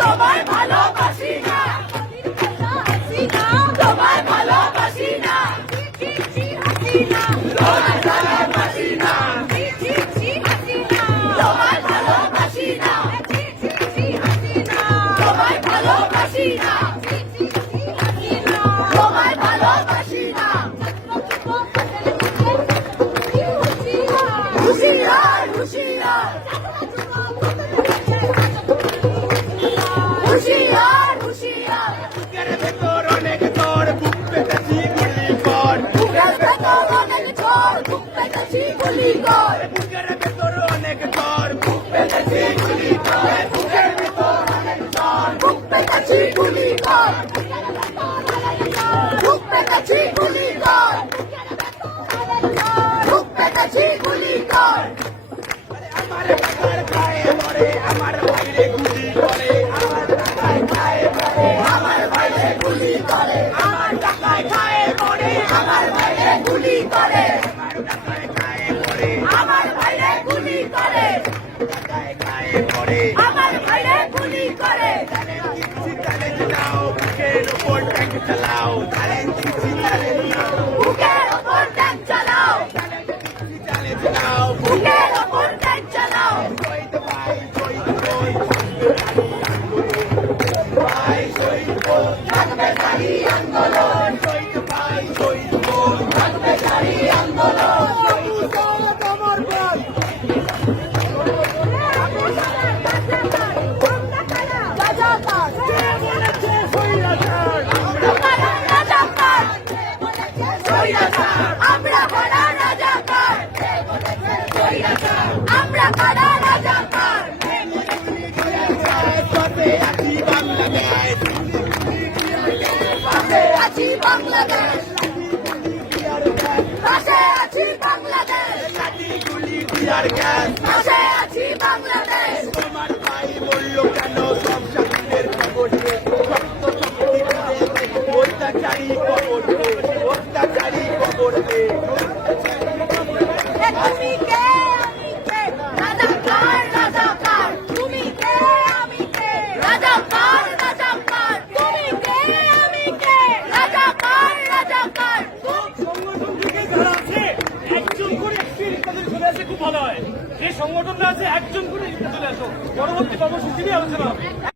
তোমায় ভালোবাসি না, তোমায় ভালোবাসি না, তোমায় ভালোবাসি না, তোমায় ভালোবাসি না, তোমায় ভালোবাসি না, তোমায় ভালোবাসি না। হুশিয়ার হুশিয়ার হুশিয়ার হুশিয়ার, বুকের ভেতর অনেক তোর বুক পেতেছি গুলি কর, বুকের ভেতর অনেক ঝড়, বুক পেতেছি গুলি কর, বুকের ভেতর অনেক তোর বুক পেতেছি গুলি কর, বুকের ভেতর অনেক ঝড়, বুক পেতেছি গুলি কর, বুক পেতেছি গুলি কর, বুক পেতেছি গুলি কর। আমার টাকার গায়ে মরে আমার বাইরে গুলি করে, আমার টাকায় গায়ে মরে আমার বাইরে গুলি করে, আমার টাকায় গায়ে মরে আমার বাইরে গুলি করে, আমার টাকায় গায়ে মরে আমার বাইরে গুলি করে, টাকায় গায়ে মরে আমার বাইরে গুলি করে। চ্যালেঞ্জ নাও বুকের উপর ট্যাঙ্ক চালাও, চ্যালেঞ্জ নাও বুকের ওপর ট্যাঙ্ক চালাও, চ্যালেঞ্জ নাও বুকের ওপর ট্যাঙ্ক চালাও, শহীদ ভাই শহীদ বল ভাই শহীদ বল থাকবে জারি আন্দোলন, শহীদ ভাই শহীদ বল থাকবে জারি আন্দোলন। আমার বল আমরা কারা রাজাকার, আমরা কারা রাজাকার, পাশে আছি বাংলাদেশ, পাশে আছি বাংলাদেশ, পাশে আছি বাংলাদেশ, লাঠি গুলি টিয়ার গ্যাস, পাশে আছি বাংলাদেশ। তোমার ভাই বলল কেন সব স্বাধীনের খবর নিয়ে, রক্ত শক্তি অত্যাচারী খবর অত্যাচারী খবর তুমি কে আমি কে, রাজাকার রাজাকার, তুমি কে আমি কে, রাজাকার রাজাকার, তুমি কে আমি কে, রাজাকার রাজাকার। সংগঠন থেকে যারা আছে একজন করে একটি তাদের চলে আসে খুব ভালো হয়। যে সংগঠনটা আছে একজন করে চলে আসো, পরবর্তী কর্মসূচি নিয়ে আলোচনা হবে।